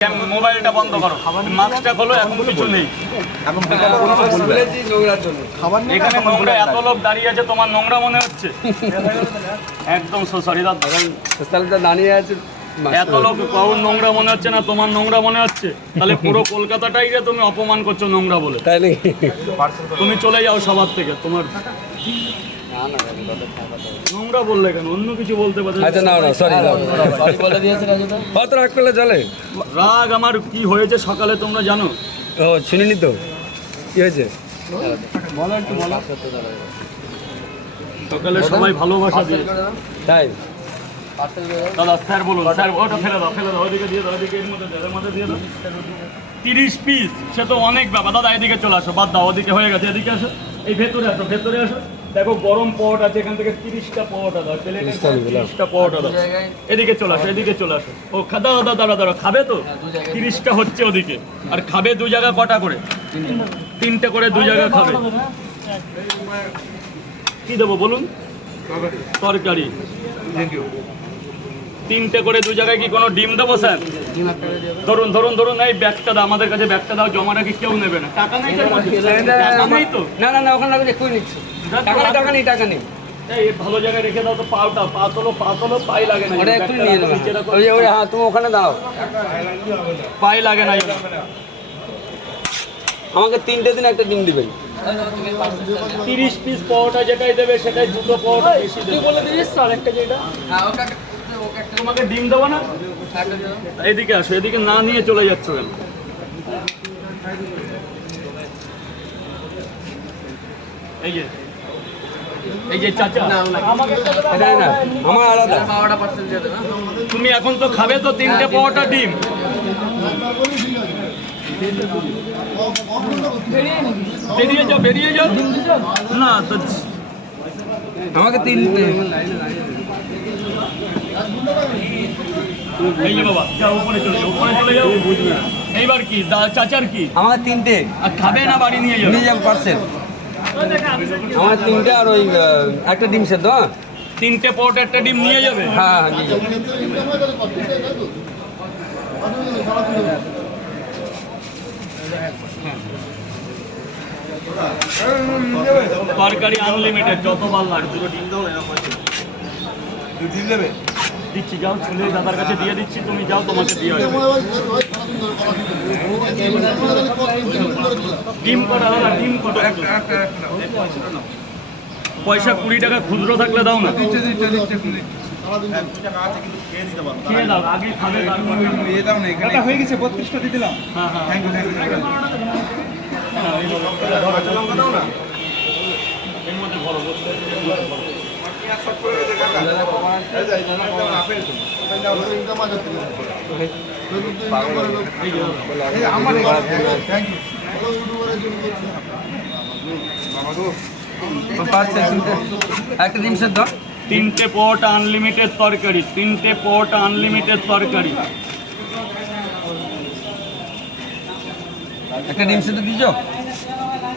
মোবাইলটা বন্ধ করো, মাস্কটা খোলো, এখন কিছু নেই। এখানে নোংরা, এত লোক দাঁড়িয়ে আছে, তোমার নোংরা মনে হচ্ছে? একদম সরি দাদা, দাঁড়িয়ে আছে এত লোক, কারোর নোংরা মনে হচ্ছে না? তোমার নোংরা মনে হচ্ছে? তাহলে পুরো কলকাতাটাই তুমি অপমান করছো নোংরা বলে, তাই নাকি? তুমি চলে যাও সবার থেকে। তোমার নোংরা বললে কেন? অন্য কিছু বলতে পারো। আচ্ছা না সরি বলে দিয়েছে রাজুদা। কত রাগ করলে চলে? রাগ আমার কি হয়েছে সকালে তোমরা জানো? ও শুনিনি তো, কি হয়েছে বলো একটু বলো। সকালে সবাই ভালোবাসা দিয়ে, তাই দাদা স্যার বলুন। স্যার ওটা ফেলে দাও, ফেলে দাও, ওইদিকে দিয়ে দাও, ওইদিকে এর মধ্যে দিয়ে দাও। 30 পিস, সে তো অনেক ব্যাপার। দাদা এদিকে চলে আসো, বাদ দাও, ওদিকে হয়ে গেছে, এদিকে আসো, এই ভেতরে আসো, ভেতরে আসো। দেখো গরম পট আছে, এখান থেকে 30টা পরোটা দাও, 30টা পরোটা দাও। এদিকে চলে আসো, এদিকে চলে আসো। ও দাদা দাঁড়া দাঁড়া, খাবে তো? 30টা হচ্ছে ওদিকে। আর খাবে দু জায়গা কটা করে? 3টে করে, দু জায়গা খাবে। কি দেবো বলুন? তরকারি 3টে করে, দু জায়গায় কি কোনো ডিম দেবো স্যার? ধরুন ধরুন ধরুন, এই ব্যাগটা দাও, আমাদের কাছে ব্যাগটা দাও, জমা রাখি, কেউ নেবে না। টাকা নেই তো? না না না, ওখানে লাগবে, কই নিচ্ছি? টাকা নেই, টাকা নেই। এই ভালো জায়গায় রেখে দাও তো। পাওটা পা তোলো, পাই লাগে না। ওটা একটু নিয়ে নেবে। ওই হ্যাঁ, তুমি ওখানে দাও, পাই লাগে না। আমাকে 3টে দিন একটা ডিম দিবেন। 30 পিস পাওয়াটা যেটাই দেবে সেটাই দুটো পাওয়াটা বেশি দেবে। বলে দিস আরেকটা যেটা তোমাকে ডিম দেবো না। এদিকে আসো, এদিকে না নিয়ে চলে যাচ্ছ কেন? এই যে চাচা, আমার আলাদা। তুমি এখন তো খাবে তো 3টে পাওয়াটা ডিম। বেরিয়ে যাও না তো। আমাকে 3 এই যে বাবা, যাও উপরে চলে যাও, উপরে চলে যাও। এইবার কি চাচার কি? আমার 3টে। আর খাবে না বাড়ি নিয়ে যাবে? নিয়ে যাবো পার্সেল। আমার 3টে আর ওই একটা ডিম সেদ্ধ। 3টে পাওয়াটা একটা ডিম নিয়ে যাবে? হ্যাঁ নিয়ে যাবো। তরকারি আনলিমিটেড, যতবার লাগবে। দিচ্ছি, যাও চলে দাদার কাছে দিয়ে দিচ্ছি, তুমি যাও, তোমাকে দিয়ে আসবে। ডিম কটা দাদা, ডিম কটা? পয়সা 20 টাকা খুচরো থাকলে দাও না। খেয়ে দাও, আগে খাবে তারপর। হয়ে গেছে 32টা দিয়ে দিলাম। হ্যাঁ হ্যাঁ, এর মধ্যে ভরো। একটা ডিম সেদ্ধ, 3টে পাওয়াটা আনলিমিটেড তরকারি, 3টে পাওয়াটা আনলিমিটেড তরকারি। একটা ডিম সেদ্ধ দিয়েছ?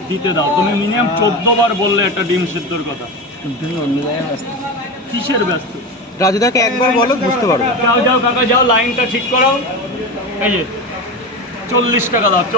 দিতে দাও। তুমি মিনিমাম 14 বার বললে একটা ডিম সেদ্ধর কথা। কিসের ব্যস্ত? রাজুদাকে একবার বলো, বুঝতে পারবো। যাও যাও কাকা, যাও, লাইনটা ঠিক করাও। এই যে 40 টাকা দাও।